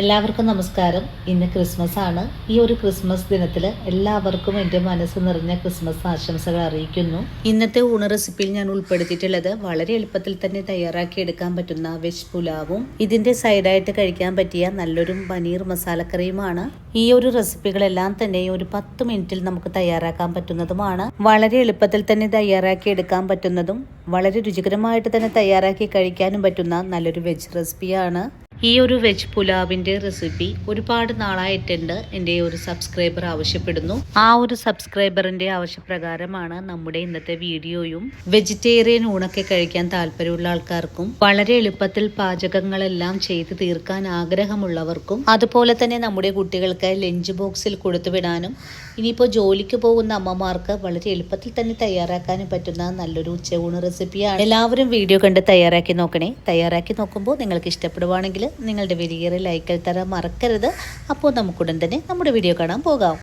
എല്ലാവർക്കും നമസ്കാരം. ഇന്ന് ക്രിസ്മസ് ആണ്. ഈ ഒരു ക്രിസ്മസ് ദിനത്തിൽ എല്ലാവർക്കും എൻ്റെ മനസ്സ് നിറഞ്ഞ ക്രിസ്മസ് ആശംസകൾ അറിയിക്കുന്നു. ഇന്നത്തെ ഊണ് റെസിപ്പിയിൽ ഞാൻ ഉൾപ്പെടുത്തിയിട്ടുള്ളത് വളരെ എളുപ്പത്തിൽ തന്നെ തയ്യാറാക്കി എടുക്കാൻ പറ്റുന്ന വെജ് പുലാവും ഇതിൻ്റെ സൈഡായിട്ട് കഴിക്കാൻ പറ്റിയ നല്ലൊരു പനീർ മസാലക്കറിയുമാണ്. ഈ ഒരു റെസിപ്പികളെല്ലാം തന്നെ ഒരു 10 മിനിറ്റിൽ നമുക്ക് തയ്യാറാക്കാൻ പറ്റുന്നതുമാണ്. വളരെ എളുപ്പത്തിൽ തന്നെ തയ്യാറാക്കി എടുക്കാൻ പറ്റുന്നതും വളരെ രുചികരമായിട്ട് തന്നെ തയ്യാറാക്കി കഴിക്കാനും പറ്റുന്ന നല്ലൊരു വെജ് റെസിപ്പിയാണ്. ഈ ഒരു വെജ് പുലാവിൻ്റെ റെസിപ്പി ഒരുപാട് നാളായിട്ടുണ്ട് എൻ്റെ ഒരു സബ്സ്ക്രൈബർ ആവശ്യപ്പെടുന്നു. ആ ഒരു സബ്സ്ക്രൈബറിൻ്റെ ആവശ്യപ്രകാരമാണ് നമ്മുടെ ഇന്നത്തെ വീഡിയോയും. വെജിറ്റേറിയൻ ഊണൊക്കെ കഴിക്കാൻ താല്പര്യമുള്ള ആൾക്കാർക്കും വളരെ എളുപ്പത്തിൽ പാചകങ്ങളെല്ലാം ചെയ്ത് തീർക്കാൻ ആഗ്രഹമുള്ളവർക്കും അതുപോലെ തന്നെ നമ്മുടെ കുട്ടികൾക്ക് ലഞ്ച് ബോക്സിൽ കൊടുത്തുവിടാനും ഇനിയിപ്പോൾ ജോലിക്ക് പോകുന്ന അമ്മമാർക്ക് വളരെ എളുപ്പത്തിൽ തന്നെ തയ്യാറാക്കാനും പറ്റുന്ന നല്ലൊരു ഉച്ചയൂണ് റെസിപ്പിയാണ്. എല്ലാവരും വീഡിയോ കണ്ട് തയ്യാറാക്കി നോക്കണേ. തയ്യാറാക്കി നോക്കുമ്പോൾ നിങ്ങൾക്ക് ഇഷ്ടപ്പെടുവാണെങ്കിൽ നിങ്ങളുടെ വലിയ ലൈക്കിൽ തരാൻ മറക്കരുത്. അപ്പോൾ നമുക്കുടൻ തന്നെ നമ്മുടെ വീഡിയോ കാണാൻ പോകാം.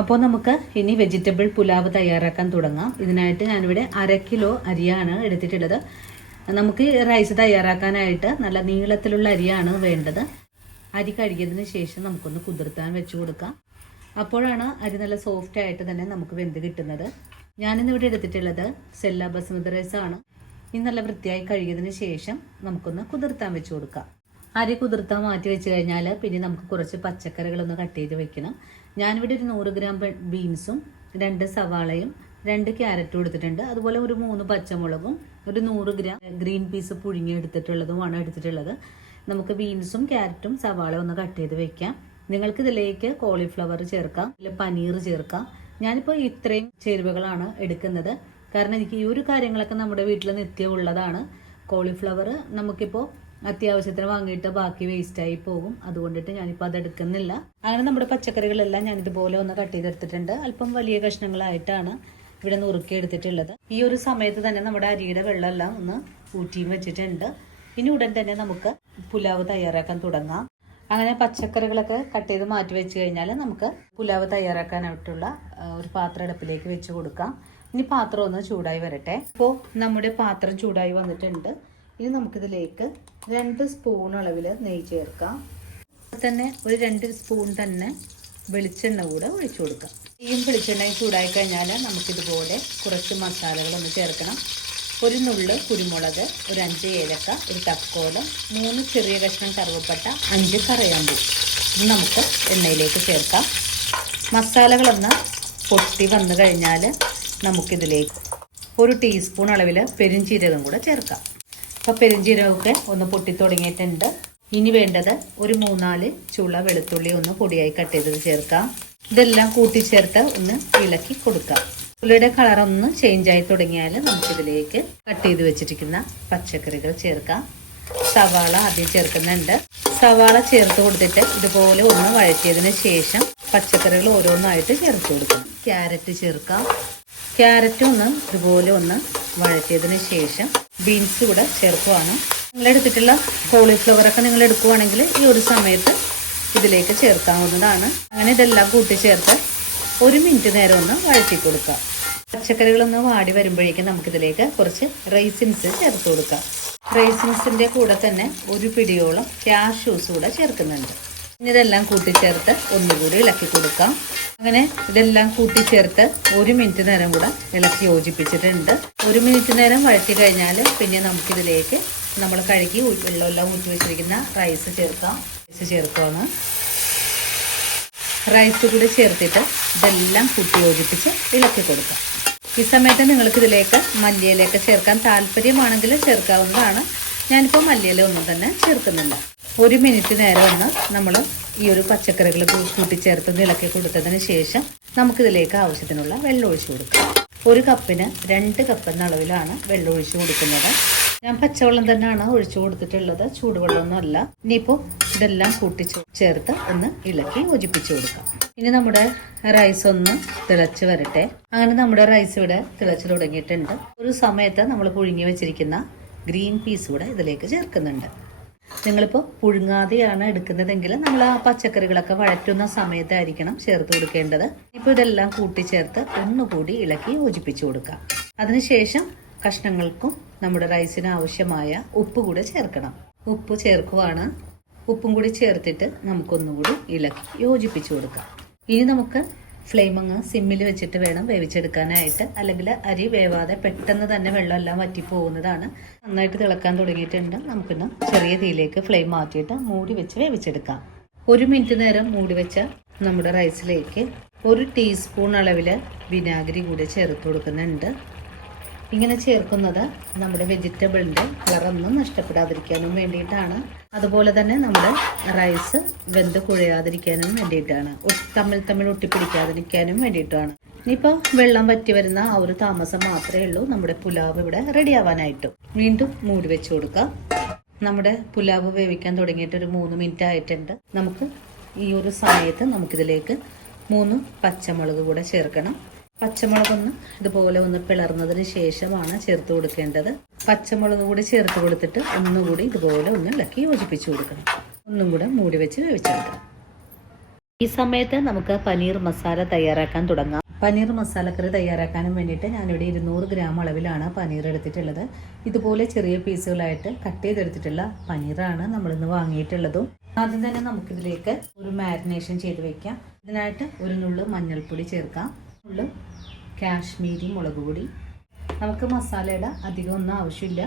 അപ്പോൾ നമുക്ക് ഇനി വെജിറ്റബിൾ പുലാവ് തയ്യാറാക്കാൻ തുടങ്ങാം. ഇതിനായിട്ട് ഞാനിവിടെ 1/2 കിലോ അരിയാണ് എടുത്തിട്ടുള്ളത്. നമുക്ക് റൈസ് തയ്യാറാക്കാനായിട്ട് നല്ല നീളത്തിലുള്ള അരിയാണ് വേണ്ടത്. അരി കഴുകിയതിന് ശേഷം നമുക്കൊന്ന് കുതിർത്താൻ വെച്ച് കൊടുക്കാം. അപ്പോഴാണ് അരി നല്ല സോഫ്റ്റ് ആയിട്ട് തന്നെ നമുക്ക് വെന്ത് കിട്ടുന്നത്. ഞാനിന്നിവിടെ എടുത്തിട്ടുള്ളത് സെല്ല ബസുമതി റൈസാണ്. ഇനി നല്ല വൃത്തിയായി കഴുകിയതിന് ശേഷം നമുക്കൊന്ന് കുതിർത്താൻ വെച്ച് കൊടുക്കാം. അരി കുതിർത്താൻ മാറ്റി വെച്ച് കഴിഞ്ഞാൽ പിന്നെ നമുക്ക് കുറച്ച് പച്ചക്കറികളൊന്ന് കട്ട് ചെയ്ത് വെക്കണം. ഞാനിവിടെ ഒരു 100 ഗ്രാം ബീൻസും 2 സവാളയും 2 ക്യാരറ്റും എടുത്തിട്ടുണ്ട്. അതുപോലെ ഒരു 3 പച്ചമുളകും ഒരു 100 ഗ്രാം ഗ്രീൻ പീസ് പുഴുങ്ങി എടുത്തിട്ടുള്ളതുമാണ് എടുത്തിട്ടുള്ളത്. നമുക്ക് ബീൻസും ക്യാരറ്റും സവാള ഒന്ന് കട്ട് ചെയ്ത് വെക്കാം. നിങ്ങൾക്ക് ഇതിലേക്ക് കോളിഫ്ലവർ ചേർക്കാം, ഇല്ല പനീർ ചേർക്കാം. ഞാനിപ്പോൾ ഇത്രയും ചേരുവകളാണ് എടുക്കുന്നത്. കാരണം എനിക്ക് ഈ ഒരു കാര്യങ്ങളൊക്കെ നമ്മുടെ വീട്ടിൽ നിത്യം ഉള്ളതാണ്. കോളിഫ്ലവർ നമുക്കിപ്പോൾ അത്യാവശ്യത്തിന് വാങ്ങിയിട്ട് ബാക്കി വേസ്റ്റായി പോകും. അതുകൊണ്ടിട്ട് ഞാനിപ്പോൾ അതെടുക്കുന്നില്ല. അങ്ങനെ നമ്മുടെ പച്ചക്കറികളെല്ലാം ഞാനിതുപോലെ ഒന്ന് കട്ട് ചെയ്തെടുത്തിട്ടുണ്ട്. അല്പം വലിയ കഷ്ണങ്ങളായിട്ടാണ് ഇവിടെ നുറുക്കി എടുത്തിട്ടുള്ളത്. ഈ ഒരു സമയത്ത് തന്നെ നമ്മുടെ അരിയുടെ വെള്ളമെല്ലാം ഒന്ന് ഊറ്റിയും വെച്ചിട്ടുണ്ട്. ഇനി ഉടൻ തന്നെ നമുക്ക് പുലാവ് തയ്യാറാക്കാൻ തുടങ്ങാം. അങ്ങനെ പച്ചക്കറികളൊക്കെ കട്ട് ചെയ്ത് മാറ്റി വെച്ച് കഴിഞ്ഞാൽ നമുക്ക് പുലാവ് തയ്യാറാക്കാനായിട്ടുള്ള ഒരു പാത്രം അടുപ്പിലേക്ക് വെച്ച് കൊടുക്കാം. ഇനി പാത്രം ഒന്ന് ചൂടായി വരട്ടെ. ഇപ്പോൾ നമ്മുടെ പാത്രം ചൂടായി വന്നിട്ടുണ്ട്. ഇനി നമുക്കിതിലേക്ക് 2 സ്പൂൺ അളവിൽ നെയ്യ് ചേർക്കാം. തന്നെ ഒരു 2 സ്പൂൺ തന്നെ വെളിച്ചെണ്ണ കൂടെ ഒഴിച്ചു കൊടുക്കാം. നെയ്യും വെളിച്ചെണ്ണയും ചൂടായി കഴിഞ്ഞാൽ നമുക്കിതുപോലെ കുറച്ച് മസാലകളൊന്ന് ചേർക്കണം. ഒരു നുള്ള് കുരുമുളക്, ഒരു 5 ഏലക്ക, ഒരു തക്കോലം, 3 ചെറിയ കഷ്ണം കറുവപ്പട്ട, 5 കറയാമ്പൂ ഇത് നമുക്ക് എണ്ണയിലേക്ക് ചേർക്കാം. മസാലകളൊന്ന് പൊട്ടി വന്നു കഴിഞ്ഞാൽ നമുക്കിതിലേക്ക് ഒരു ടീസ്പൂൺ അളവിൽ പെരുംജീരകം കൂടെ ചേർക്കാം. അപ്പോൾ പെരുംജീരകമൊക്കെ ഒന്ന് പൊട്ടി തുടങ്ങിയിട്ടുണ്ട്. ഇനി വേണ്ടത് ഒരു 3-4 ചുള വെളുത്തുള്ളി ഒന്ന് പൊടിയായി കട്ട് ചെയ്തത് ചേർക്കാം. ഇതെല്ലാം കൂട്ടിച്ചേർത്ത് ഒന്ന് ഇളക്കി കൊടുക്കാം. ഉള്ളിയുടെ കളർ ഒന്ന് ചേഞ്ച് ആയി തുടങ്ങിയാൽ നമുക്കിതിലേക്ക് കട്ട് ചെയ്ത് വെച്ചിരിക്കുന്ന പച്ചക്കറികൾ ചേർക്കാം. സവാള ആദ്യം ചേർക്കുന്നുണ്ട്. സവാള ചേർത്ത് കൊടുത്തിട്ട് ഇതുപോലെ ഒന്ന് വഴറ്റിയതിന് ശേഷം പച്ചക്കറികൾ ഓരോന്നായിട്ട് ചേർത്ത് കൊടുക്കാം. ക്യാരറ്റ് ചേർക്കാം. ക്യാരറ്റ് ഒന്ന് ഇതുപോലെ ഒന്ന് വഴറ്റിയതിന് ശേഷം ബീൻസ് കൂടെ ചേർക്കുവാണ്. നിങ്ങളെടുത്തിട്ടുള്ള കോളിഫ്ലവറൊക്കെ നിങ്ങൾ എടുക്കുവാണെങ്കിൽ ഈ ഒരു സമയത്ത് ഇതിലേക്ക് ചേർക്കാവുന്നതാണ്. അങ്ങനെ ഇതെല്ലാം കൂട്ടിച്ചേർത്ത് 1 മിനിറ്റ് നേരം ഒന്ന് വഴറ്റി കൊടുക്കാം. പച്ചക്കറികളൊന്ന് വാടി വരുമ്പോഴേക്കും നമുക്കിതിലേക്ക് കുറച്ച് റൈസിൻസ് ചേർത്ത് കൊടുക്കാം. റൈസിൻസിൻ്റെ കൂടെ തന്നെ ഒരു പിടിയോളം കാഷ്യൂസ് കൂടെ ചേർക്കുന്നുണ്ട്. ഇനി ഇതെല്ലാം കൂട്ടിച്ചേർത്ത് ഒന്നുകൂടി ഇളക്കി കൊടുക്കാം. അങ്ങനെ ഇതെല്ലാം കൂട്ടിച്ചേർത്ത് 1 മിനിറ്റ് നേരം കൂടെ ഇളക്കി യോജിപ്പിച്ചിട്ടുണ്ട്. 1 മിനിറ്റ് നേരം വഴറ്റി കഴിഞ്ഞാൽ പിന്നെ നമുക്കിതിലേക്ക് നമ്മൾ കഴുകി വെള്ളമെല്ലാം ഊറ്റി വെച്ചിരിക്കുന്ന റൈസ് ചേർക്കുകയാണ്. റൈസ് കൂടി ചേർത്തിട്ട് ഇതെല്ലാം കൂട്ടി യോജിപ്പിച്ച് ഇളക്കി കൊടുക്കാം. ഈ സമയത്ത് നിങ്ങൾക്ക് ഇതിലേക്ക് മല്ലിയിലയൊക്കെ ചേർക്കാൻ താല്പര്യമാണെങ്കിൽ ചേർക്കാവുന്നതാണ്. ഞാനിപ്പോൾ മല്ലിയില ഒന്നും തന്നെ ചേർക്കുന്നില്ല. 1 മിനിറ്റ് നേരം ഒന്ന് നമ്മൾ ഈ ഒരു പച്ചക്കറികൾ കൂട്ടിച്ചേർത്ത് ഇളക്കി കൊടുത്തതിന് ശേഷം നമുക്കിതിലേക്ക് ആവശ്യത്തിനുള്ള വെള്ളം ഒഴിച്ചു കൊടുക്കാം. 1 കപ്പിന് 2 കപ്പ് എന്ന അളവിലാണ് വെള്ളം ഒഴിച്ചു കൊടുക്കുന്നത്. ഞാൻ പച്ചവെള്ളം തന്നെയാണ് ഒഴിച്ചു കൊടുത്തിട്ടുള്ളത്, ചൂടുവെള്ളമൊന്നും അല്ല. ഇനിയിപ്പോൾ ഇതെല്ലാം കൂട്ടിച്ചേർത്ത് ഒന്ന് ഇളക്കി യോജിപ്പിച്ചു കൊടുക്കാം. ഇനി നമ്മുടെ റൈസ് ഒന്ന് തിളച്ച് വരട്ടെ. അങ്ങനെ നമ്മുടെ റൈസ് ഇവിടെ തിളച്ച് തുടങ്ങിയിട്ടുണ്ട്. ഒരു സമയത്ത് നമ്മൾ പുഴുങ്ങി വെച്ചിരിക്കുന്ന ഗ്രീൻ പീസ് കൂടെ ഇതിലേക്ക് ചേർക്കുന്നുണ്ട്. നിങ്ങളിപ്പോൾ പുഴുങ്ങാതെയാണ് എടുക്കുന്നതെങ്കിൽ നമ്മൾ ആ പച്ചക്കറികളൊക്കെ വഴറ്റുന്ന സമയത്തായിരിക്കണം ചേർത്ത് കൊടുക്കേണ്ടത്. ഇപ്പോൾ ഇതെല്ലാം കൂട്ടിച്ചേർത്ത് ഒന്നുകൂടി ഇളക്കി യോജിപ്പിച്ചു കൊടുക്കാം. അതിനുശേഷം കഷ്ണങ്ങൾക്കും നമ്മുടെ റൈസിന് ആവശ്യമായ ഉപ്പ് കൂടെ ചേർക്കണം. ഉപ്പ് ചേർക്കുവാണ്. ഉപ്പും കൂടി ചേർത്തിട്ട് നമുക്കൊന്നുകൂടി ഇളക്കി യോജിപ്പിച്ചു കൊടുക്കാം. ഇനി നമുക്ക് ഫ്ലെയിം അങ്ങ് സിമ്മിൽ വെച്ചിട്ട് വേണം വേവിച്ചെടുക്കാനായിട്ട്, അല്ലെങ്കിൽ അരി വേവാതെ പെട്ടെന്ന് തന്നെ വെള്ളമെല്ലാം വറ്റി പോകുന്നതാണ്. നന്നായിട്ട് തിളക്കാൻ തുടങ്ങിയിട്ടുണ്ട്. നമുക്കിന്ന് ചെറിയ തീയിലേക്ക് ഫ്ലെയിം മാറ്റിയിട്ട് മൂടി വെച്ച് വേവിച്ചെടുക്കാം. 1 മിനിറ്റ് നേരം മൂടി വെച്ച നമ്മുടെ റൈസിലേക്ക് 1 ടീസ്പൂൺ അളവിൽ വിനാഗിരി കൂടി ചേർത്ത് കൊടുക്കുന്നുണ്ട്. ഇങ്ങനെ ചേർക്കുന്നത് നമ്മുടെ വെജിറ്റബിളിൻ്റെ കളറൊന്നും നഷ്ടപ്പെടാതിരിക്കാനും വേണ്ടിയിട്ടാണ്. അതുപോലെ തന്നെ നമ്മുടെ റൈസ് വെന്ത് കുഴയാതിരിക്കാനും വേണ്ടിയിട്ടാണ്. തമ്മിൽ ഒട്ടിപ്പിടിക്കാതിരിക്കാനും വേണ്ടിയിട്ടാണ്. ഇനിയിപ്പോൾ വെള്ളം വറ്റി വരുന്ന ആ ഒരു താമസം മാത്രമേ ഉള്ളൂ നമ്മുടെ പുലാവ് ഇവിടെ റെഡി ആവാനായിട്ടും. വീണ്ടും മൂടി വെച്ച് കൊടുക്കാം. നമ്മുടെ പുലാവ് വേവിക്കാൻ തുടങ്ങിയിട്ട് ഒരു 3 മിനിറ്റ് ആയിട്ടുണ്ട്. നമുക്ക് ഈ ഒരു സമയത്ത് നമുക്കിതിലേക്ക് 3 പച്ചമുളക് കൂടെ ചേർക്കണം. പച്ചമുളകൊന്ന് ഇതുപോലെ ഒന്ന് പിളർന്നതിന് ശേഷമാണ് ചേർത്ത് കൊടുക്കേണ്ടത്. പച്ചമുളക് കൂടി ചേർത്ത് കൊടുത്തിട്ട് ഒന്നുകൂടി ഇതുപോലെ ഒന്ന് ഇളക്കി യോജിപ്പിച്ചു കൊടുക്കണം. ഒന്നും കൂടെ മൂടി വെച്ച് വേവിച്ചെടുക്കണം. ഈ സമയത്ത് നമുക്ക് പനീർ മസാല തയ്യാറാക്കാൻ തുടങ്ങാം. പനീർ മസാലക്കറി തയ്യാറാക്കാനും വേണ്ടിയിട്ട് ഞാനിവിടെ 200 ഗ്രാം അളവിലാണ് പനീർ എടുത്തിട്ടുള്ളത്. ഇതുപോലെ ചെറിയ പീസുകളായിട്ട് കട്ട് ചെയ്തെടുത്തിട്ടുള്ള പനീറാണ് നമ്മളിന്ന് വാങ്ങിയിട്ടുള്ളതും. ആദ്യം തന്നെ നമുക്കിതിലേക്ക് ഒരു മാരിനേഷൻ ചെയ്ത് വെക്കാം. ഇതിനായിട്ട് ഒരു നുള്ളു മഞ്ഞൾപ്പൊടി ചേർക്കാം, നുള്ളു കാശ്മീരി മുളക് പൊടി. നമുക്ക് മസാലയുടെ അധികം ഒന്നും ആവശ്യമില്ല.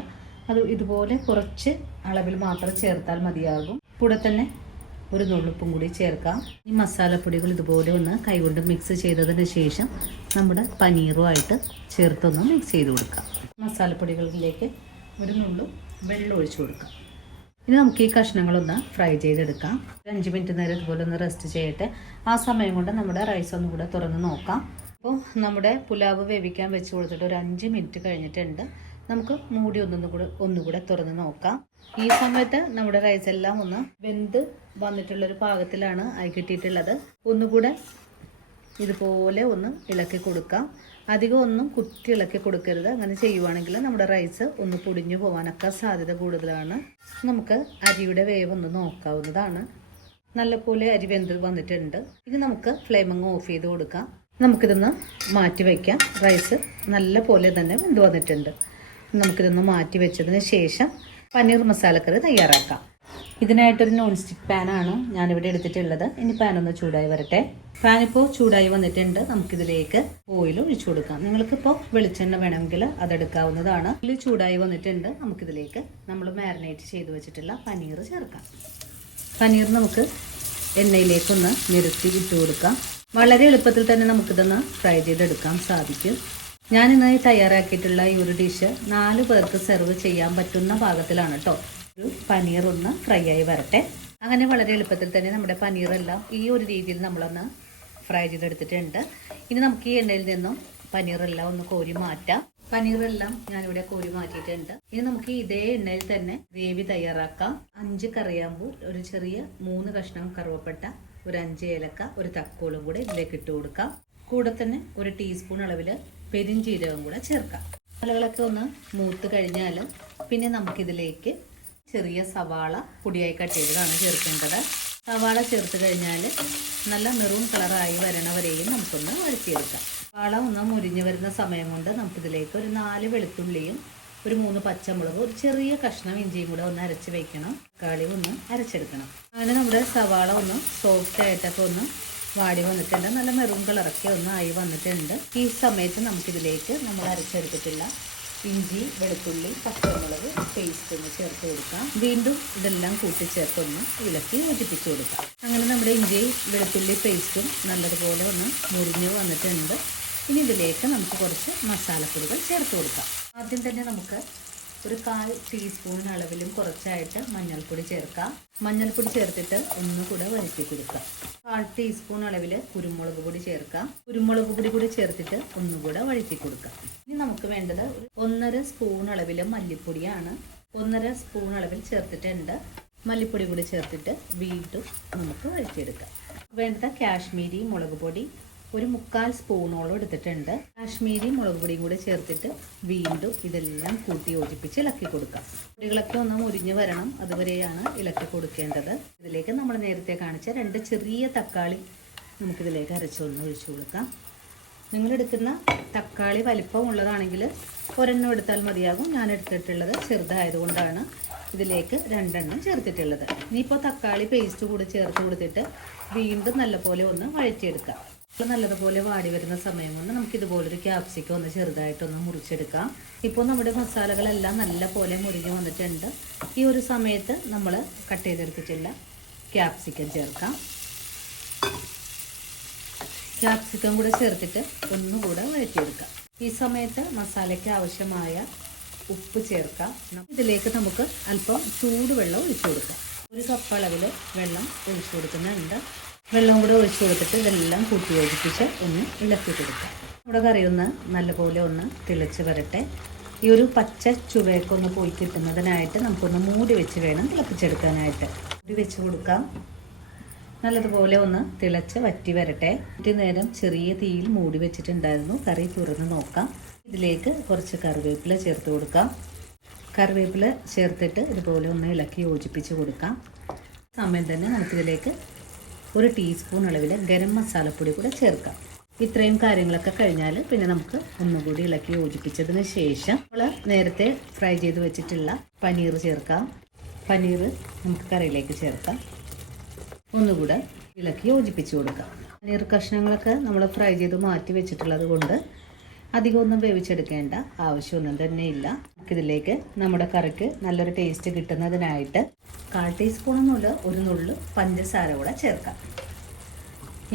അത് ഇതുപോലെ കുറച്ച് അളവിൽ മാത്രം ചേർത്താൽ മതിയാകും. കൂടെ തന്നെ ഒരു നുള്ളുപ്പും കൂടി ചേർക്കാം. ഈ മസാലപ്പൊടികൾ ഇതുപോലെ ഒന്ന് കൈകൊണ്ട് മിക്സ് ചെയ്തതിന് ശേഷം നമ്മുടെ പനീറുമായിട്ട് ചേർത്തൊന്ന് മിക്സ് ചെയ്ത് കൊടുക്കാം. മസാലപ്പൊടികളിലേക്ക് ഒരു നുള്ളു വെള്ളം ഒഴിച്ചു കൊടുക്കാം. ഇനി നമുക്ക് ഈ കഷ്ണങ്ങളൊന്ന് ഫ്രൈ ചെയ്തെടുക്കാം. 5 മിനിറ്റ് നേരം ഇതുപോലെ ഒന്ന് റെസ്റ്റ് ചെയ്യട്ടെ. ആ സമയം കൊണ്ട് നമ്മുടെ റൈസ് ഒന്നും കൂടെ തുറന്ന് നോക്കാം. അപ്പോൾ നമ്മുടെ പുലാവ് വേവിക്കാൻ വെച്ച് കൊടുത്തിട്ട് ഒരു 5 മിനിറ്റ് കഴിഞ്ഞിട്ടുണ്ട്. നമുക്ക് മൂടി ഒന്നുകൂടെ തുറന്ന് നോക്കാം. ഈ സമയത്ത് നമ്മുടെ റൈസ് എല്ലാം ഒന്ന് വെന്ത് വന്നിട്ടുള്ളൊരു പാകത്തിലാണ് ആയി കിട്ടിയിട്ടുള്ളത്. ഒന്നുകൂടെ ഇതുപോലെ ഒന്ന് ഇളക്കി കൊടുക്കാം. അധികം ഒന്നും കുത്തി ഇളക്കി കൊടുക്കരുത്. അങ്ങനെ ചെയ്യുവാണെങ്കിൽ നമ്മുടെ റൈസ് ഒന്ന് പൊടിഞ്ഞു പോകാനൊക്കെ സാധ്യത കൂടുതലാണ്. നമുക്ക് അരിയുടെ വേവ് ഒന്ന് നോക്കാവുന്നതാണ്. നല്ലപോലെ അരി വെന്ത് വന്നിട്ടുണ്ട്. ഇനി നമുക്ക് ഫ്ലെയിം അങ്ങ് ഓഫ് ചെയ്ത് കൊടുക്കാം. നമുക്കിതൊന്ന് മാറ്റി വയ്ക്കാം. റൈസ് നല്ല പോലെ തന്നെ വെന്ത് വന്നിട്ടുണ്ട്. നമുക്കിതൊന്ന് മാറ്റി വെച്ചതിന് ശേഷം പനീർ മസാലക്കറി തയ്യാറാക്കാം. ഇതിനായിട്ടൊരു നോൺ സ്റ്റിക്ക് പാനാണ് ഞാനിവിടെ എടുത്തിട്ടുള്ളത്. ഇനി പാനൊന്ന് ചൂടായി വരട്ടെ. പാനിപ്പോൾ ചൂടായി വന്നിട്ടുണ്ട്. നമുക്കിതിലേക്ക് ഓയിൽ ഒഴിച്ചു കൊടുക്കാം. നിങ്ങൾക്കിപ്പോൾ വെളിച്ചെണ്ണ വേണമെങ്കിൽ അതെടുക്കാവുന്നതാണ്. ഓയിൽ ചൂടായി വന്നിട്ടുണ്ട്. നമുക്കിതിലേക്ക് നമ്മൾ മാരിനേറ്റ് ചെയ്ത് വെച്ചിട്ടുള്ള പനീർ ചേർക്കാം. പനീർ നമുക്ക് എണ്ണയിലേക്കൊന്ന് നിരത്തി ഇട്ട് കൊടുക്കാം. വളരെ എളുപ്പത്തിൽ തന്നെ നമുക്കിതൊന്ന് ഫ്രൈ ചെയ്തെടുക്കാൻ സാധിക്കും. ഞാനിന്നായി തയ്യാറാക്കിയിട്ടുള്ള ഈ ഒരു ഡിഷ് 4 പേർക്ക് സെർവ് ചെയ്യാൻ പറ്റുന്ന പാകത്തിലാണ് കേട്ടോ. ഒരു പനീർ ഒന്ന് ഫ്രൈ ആയി വരട്ടെ. അങ്ങനെ വളരെ എളുപ്പത്തിൽ തന്നെ നമ്മുടെ പനീറെല്ലാം ഈ ഒരു രീതിയിൽ നമ്മളൊന്ന് ഫ്രൈ ചെയ്തെടുത്തിട്ടുണ്ട്. ഇനി നമുക്ക് ഈ എണ്ണയിൽ നിന്നും പനീറെല്ലാം ഒന്ന് കോരി മാറ്റാം. പനീറെല്ലാം ഞാനിവിടെ കോരി മാറ്റിയിട്ടുണ്ട്. ഇനി നമുക്ക് ഇതേ എണ്ണയിൽ തന്നെ ഗ്രേവി തയ്യാറാക്കാം. 5 കറിയാമ്പൂ, ഒരു ചെറിയ 3 കഷ്ണം കറുവപ്പട്ട, ഒരു 5 ഏലക്ക, ഒരു തക്കോളും കൂടെ ഇതിലേക്ക് ഇട്ട് കൊടുക്കാം. കൂടെ തന്നെ ഒരു ടീസ്പൂൺ അളവിൽ പെരിഞ്ചീരകം കൂടെ ചേർക്കാം. മസാലകളൊക്കെ ഒന്ന് മൂത്ത് കഴിഞ്ഞാൽ പിന്നെ നമുക്കിതിലേക്ക് ചെറിയ സവാള പൊടിയായി കട്ട് ചെയ്തതാണ് ചേർക്കേണ്ടത്. സവാള ചേർത്ത് കഴിഞ്ഞാൽ നല്ല മെറൂൺ കളറായി വരണവരെയും നമുക്കൊന്ന് വഴറ്റിയെടുക്കാം. സവാള ഒന്ന് മുരിഞ്ഞ് വരുന്ന സമയം കൊണ്ട് നമുക്കിതിലേക്ക് ഒരു 4 വെളുത്തുള്ളിയും ഒരു 3 പച്ചമുളകും ഒരു ചെറിയ കഷ്ണം ഇഞ്ചിയും കൂടെ ഒന്ന് അരച്ച് വയ്ക്കണം. തക്കാളി ഒന്ന് അരച്ചെടുക്കണം. അങ്ങനെ നമ്മുടെ സവാള ഒന്ന് സോഫ്റ്റ് ആയിട്ടൊക്കെ ഒന്ന് വാടി വന്നിട്ടുണ്ട്. നല്ല മെറൂൺ കളറൊക്കെ ഒന്ന് ആയി വന്നിട്ടുണ്ട്. ഈ സമയത്ത് നമുക്കിതിലേക്ക് നമ്മൾ അരച്ചെടുത്തിട്ടുള്ള ഇഞ്ചി, വെളുത്തുള്ളി, പച്ചമുളക് പേസ്റ്റ് ഒന്ന് ചേർത്ത് കൊടുക്കാം. വീണ്ടും ഇതെല്ലാം കൂട്ടിച്ചേർത്തൊന്ന് ഇളക്കി യോജിപ്പിച്ച് കൊടുക്കാം. അങ്ങനെ നമ്മുടെ ഇഞ്ചി വെളുത്തുള്ളി പേസ്റ്റും നല്ലതുപോലെ ഒന്ന് മുരിഞ്ഞ് വന്നിട്ടുണ്ട്. ഇനി ഇതിലേക്ക് നമുക്ക് കുറച്ച് മസാലപ്പൊടികൾ ചേർത്ത് കൊടുക്കാം. ആദ്യം തന്നെ നമുക്ക് ഒരു 1/4 ടീസ്പൂൺ അളവിലും കുറച്ചായിട്ട് മഞ്ഞൾപ്പൊടി ചേർക്കാം. മഞ്ഞൾപ്പൊടി ചേർത്തിട്ട് ഒന്നുകൂടെ വഴറ്റി കൊടുക്കാം. 1/4 ടീസ്പൂൺ അളവിൽ കുരുമുളക് പൊടി ചേർക്കാം. കുരുമുളക് പൊടി കൂടി ചേർത്തിട്ട് ഒന്നുകൂടെ വഴറ്റി കൊടുക്കാം. ഇനി നമുക്ക് വേണ്ടത് 1.5 സ്പൂൺ അളവിൽ മല്ലിപ്പൊടിയാണ്. 1.5 സ്പൂൺ അളവിൽ ചേർത്തിട്ടുണ്ട്. മല്ലിപ്പൊടി കൂടി ചേർത്തിട്ട് വീണ്ടും നമുക്ക് വഴറ്റിയെടുക്കാം. വേണ്ടത് കാശ്മീരി മുളക് പൊടി ഒരു 1/4 സ്പൂണോളം എടുത്തിട്ടുണ്ട്. കാശ്മീരി മുളക് പൊടിയും കൂടെ ചേർത്തിട്ട് വീണ്ടും ഇതെല്ലാം കൂട്ടി യോജിപ്പിച്ച് ഇളക്കി കൊടുക്കാം. പൊടികളൊക്കെ ഒന്ന് മുരിഞ്ഞ് വരണം, അതുവരെയാണ് ഇളക്കി കൊടുക്കേണ്ടത്. ഇതിലേക്ക് നമ്മൾ നേരത്തെ കാണിച്ച 2 ചെറിയ തക്കാളി നമുക്കിതിലേക്ക് അരച്ചൊന്ന് ഒഴിച്ചു കൊടുക്കാം. നിങ്ങളെടുക്കുന്ന തക്കാളി വലിപ്പം ഉള്ളതാണെങ്കിൽ ഒരെണ്ണം എടുത്താൽ മതിയാകും. ഞാൻ എടുത്തിട്ടുള്ളത് ചെറുതായതുകൊണ്ടാണ് ഇതിലേക്ക് 2 എണ്ണം ചേർത്തിട്ടുള്ളത്. ഇനിയിപ്പോൾ തക്കാളി പേസ്റ്റ് കൂടി ചേർത്ത് കൊടുത്തിട്ട് വീണ്ടും നല്ലപോലെ ഒന്ന് വഴറ്റിയെടുക്കാം. നല്ലതുപോലെ വാടി വരുന്ന സമയം കൊണ്ട് നമുക്ക് ഇതുപോലൊരു ക്യാപ്സിക്കം ഒന്ന് ചെറുതായിട്ടൊന്ന് മുറിച്ചെടുക്കാം. ഇപ്പോൾ നമ്മുടെ മസാലകളെല്ലാം നല്ലപോലെ മുരിഞ്ഞ് വന്നിട്ടുണ്ട്. ഈ ഒരു സമയത്ത് നമ്മൾ കട്ട് ചെയ്തെടുത്തിട്ടുള്ള ക്യാപ്സിക്കം ചേർക്കാം. ക്യാപ്സിക്കം കൂടെ ചേർത്തിട്ട് ഒന്നുകൂടെ വഴറ്റിയെടുക്കാം. ഈ സമയത്ത് മസാലയ്ക്ക് ആവശ്യമായ ഉപ്പ് ചേർക്കാം. ഇതിലേക്ക് നമുക്ക് അല്പം ചൂടുവെള്ളം ഒഴിച്ചു കൊടുക്കാം. 1 കപ്പ് അളവിൽ വെള്ളം ഒഴിച്ചു കൊടുക്കുന്നുണ്ട്. വെള്ളം കൂടെ ഒഴിച്ചു കൊടുത്തിട്ട് ഇതെല്ലാം കൂട്ടി യോജിപ്പിച്ച് ഒന്ന് ഇളക്കി കൊടുക്കാം. നമ്മുടെ കറി ഒന്ന് നല്ലപോലെ ഒന്ന് തിളച്ച് വരട്ടെ. ഈ ഒരു പച്ച ചുവയൊക്കെ ഒന്ന് പോയി കിട്ടുന്നതിനായിട്ട് നമുക്കൊന്ന് മൂടി വെച്ച് വേണം തിളപ്പിച്ചെടുക്കാനായിട്ട്. മൂടി വെച്ച് കൊടുക്കാം. നല്ലതുപോലെ ഒന്ന് തിളച്ച് വറ്റി വരട്ടെ. ഒരു നേരം ചെറിയ തീയിൽ മൂടി വെച്ചിട്ടുണ്ടായിരുന്നു. കറി തുറന്ന് നോക്കാം. ഇതിലേക്ക് കുറച്ച് കറിവേപ്പില ചേർത്ത് കൊടുക്കാം. കറിവേപ്പില ചേർത്തിട്ട് ഇതുപോലെ ഒന്ന് ഇളക്കി യോജിപ്പിച്ച് കൊടുക്കാം. സമയം തന്നെ നമുക്കിതിലേക്ക് 1 ടീസ്പൂൺ അളവിൽ ഗരം മസാലപ്പൊടി കൂടെ ചേർക്കാം. ഇത്രയും കാര്യങ്ങളൊക്കെ കഴിഞ്ഞാൽ പിന്നെ നമുക്ക് ഒന്നുകൂടി ഇളക്കി യോജിപ്പിച്ചതിന് ശേഷം നമ്മൾ നേരത്തെ ഫ്രൈ ചെയ്ത് വെച്ചിട്ടുള്ള പനീർ ചേർക്കാം. പനീർ നമുക്ക് കറിയിലേക്ക് ചേർക്കാം. ഒന്നുകൂടെ ഇളക്കി യോജിപ്പിച്ച് കൊടുക്കാം. പനീർ കഷ്ണങ്ങളൊക്കെ നമ്മൾ ഫ്രൈ ചെയ്ത് മാറ്റി വെച്ചിട്ടുള്ളത് കൊണ്ട് അധികമൊന്നും വേവിച്ചെടുക്കേണ്ട ആവശ്യമൊന്നും തന്നെ ഇല്ല. നമുക്കിതിലേക്ക് നമ്മുടെ കറിക്ക് നല്ലൊരു ടേസ്റ്റ് കിട്ടുന്നതിനായിട്ട് 1/4 ടീസ്പൂണൊന്നുമില്ല, 1 നുള്ളു പഞ്ചസാര കൂടെ ചേർക്കാം.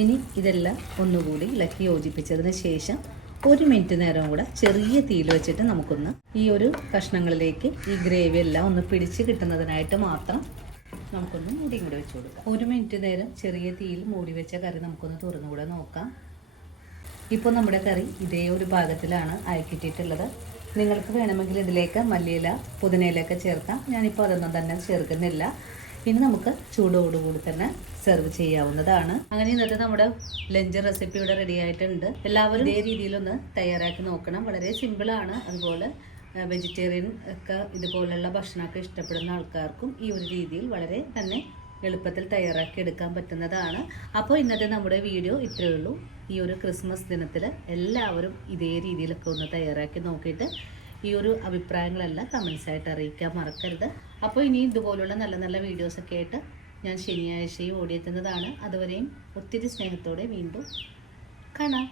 ഇനി ഇതെല്ലാം ഒന്നുകൂടി ഇളക്കി യോജിപ്പിച്ചതിന് ശേഷം 1 മിനിറ്റ് നേരം കൂടെ ചെറിയ തീയിൽ വെച്ചിട്ട് നമുക്കൊന്ന് ഈ ഒരു കഷ്ണങ്ങളിലേക്ക് ഈ ഗ്രേവി എല്ലാം ഒന്ന് പിടിച്ച് കിട്ടുന്നതിനായിട്ട് മാത്രം നമുക്കൊന്ന് മൂടിയും കൂടെ വെച്ച് കൊടുക്കാം. 1 മിനിറ്റ് നേരം ചെറിയ തീയിൽ മൂടി വെച്ച കറി നമുക്കൊന്ന് തുറന്നുകൂടെ നോക്കാം. ഇപ്പോൾ നമ്മുടെ കറി ഇതേ ഒരു പാകത്തിലാണ് ആയിക്കിട്ടിട്ടുള്ളത്. നിങ്ങൾക്ക് വേണമെങ്കിൽ ഇതിലേക്ക് മല്ലിയില പുതിനയിലൊക്കെ ചേർക്കാം. ഞാനിപ്പോൾ അതൊന്നും തന്നെ ചേർക്കുന്നില്ല. ഇനി നമുക്ക് ചൂടോടുകൂടി തന്നെ സെർവ് ചെയ്യാവുന്നതാണ്. അങ്ങനെ ഇന്നത്തെ നമ്മുടെ ലഞ്ച് റെസിപ്പി ഇവിടെ റെഡി ആയിട്ടുണ്ട്. എല്ലാവരും ഇതേ രീതിയിലൊന്ന് തയ്യാറാക്കി നോക്കണം. വളരെ സിമ്പിളാണ്. അതുപോലെ വെജിറ്റേറിയൻ ഒക്കെ ഇതുപോലുള്ള ഭക്ഷണമൊക്കെ ഇഷ്ടപ്പെടുന്ന ആൾക്കാർക്കും ഈ ഒരു രീതിയിൽ വളരെ തന്നെ എളുപ്പത്തിൽ തയ്യാറാക്കി എടുക്കാൻ പറ്റുന്നതാണ്. അപ്പോൾ ഇന്നത്തെ നമ്മുടെ വീഡിയോ ഇത്രയേ ഉള്ളൂ. ഈ ഒരു ക്രിസ്മസ് ദിനത്തിൽ എല്ലാവരും ഇതേ രീതിയിലൊക്കെ ഒന്ന് തയ്യാറാക്കി നോക്കിയിട്ട് ഈ ഒരു അഭിപ്രായങ്ങളെല്ലാം കമൻസായിട്ട് അറിയിക്കാൻ മറക്കരുത്. അപ്പോൾ ഇനി ഇതുപോലുള്ള നല്ല നല്ല വീഡിയോസൊക്കെ ആയിട്ട് ഞാൻ ശനിയാഴ്ചയും ഓടിയെത്തുന്നതാണ്. അതുവരെയും ഒത്തിരി സ്നേഹത്തോടെ വീണ്ടും കാണാം.